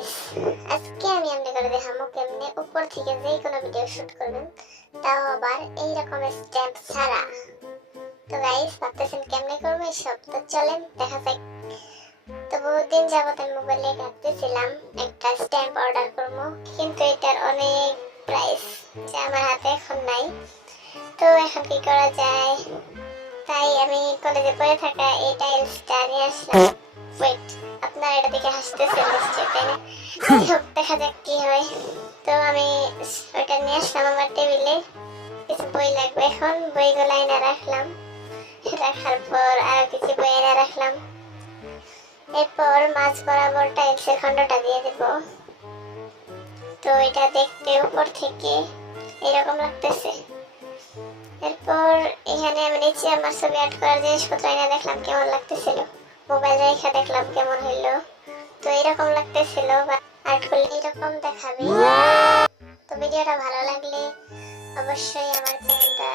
Guys, আজকে আমি আপনাদের দেখাবো কেমনে উপর থেকে যে কোনো ভিডিও শুট করবেন, তাও আবার এই রকম স্ট্যাম্প ছাড়া। তো গাইস, ভাবতেছেন কেমনে করবো এসব? তো চলেন দেখা যাক। তো বহুদিন যাবত আমি মোবাইলে ভাবতেছিলাম একটা স্ট্যাম্প অর্ডার করবো, কিন্তু এটার অনেক প্রাইস, যা আমার হাতে এখন নাই। তো এখন কি করা যায়? তাই আমি কলেজে পড়ে থাকা এই টাইলসটা নিয়ে আসলাম। ওয়েট, আপনারা এটা দেখে হাসতেছেন নিশ্চয়ই, তাই না? যাই হোক, দেখা যাক কি হয়। তো আমি ওইটা নিয়ে আসলাম আমার টেবিলে। কিছু বই লাগবে, এখন বইগুলো এনে রাখলাম। রাখার পর আরো কিছু বই এনে রাখলাম। এরপর মাঝ বরাবর টাইলসের খণ্ডটা দিয়ে দেব। তো এটা দেখতে উপর থেকে এরকম লাগতেছে। এরপর এখানে আমি নিচে আমার ছবি আর্ট করার জিনিসপত্র এনে দেখলাম কেমন লাগতেছিল। মোবাইল রেখে দেখলাম কেমন হইলো। তো এরকম লাগতেছিল, আর্ট করলে এরকম দেখাবে। তো ভিডিওটা ভালো লাগলে অবশ্যই আমার চ্যানেলটা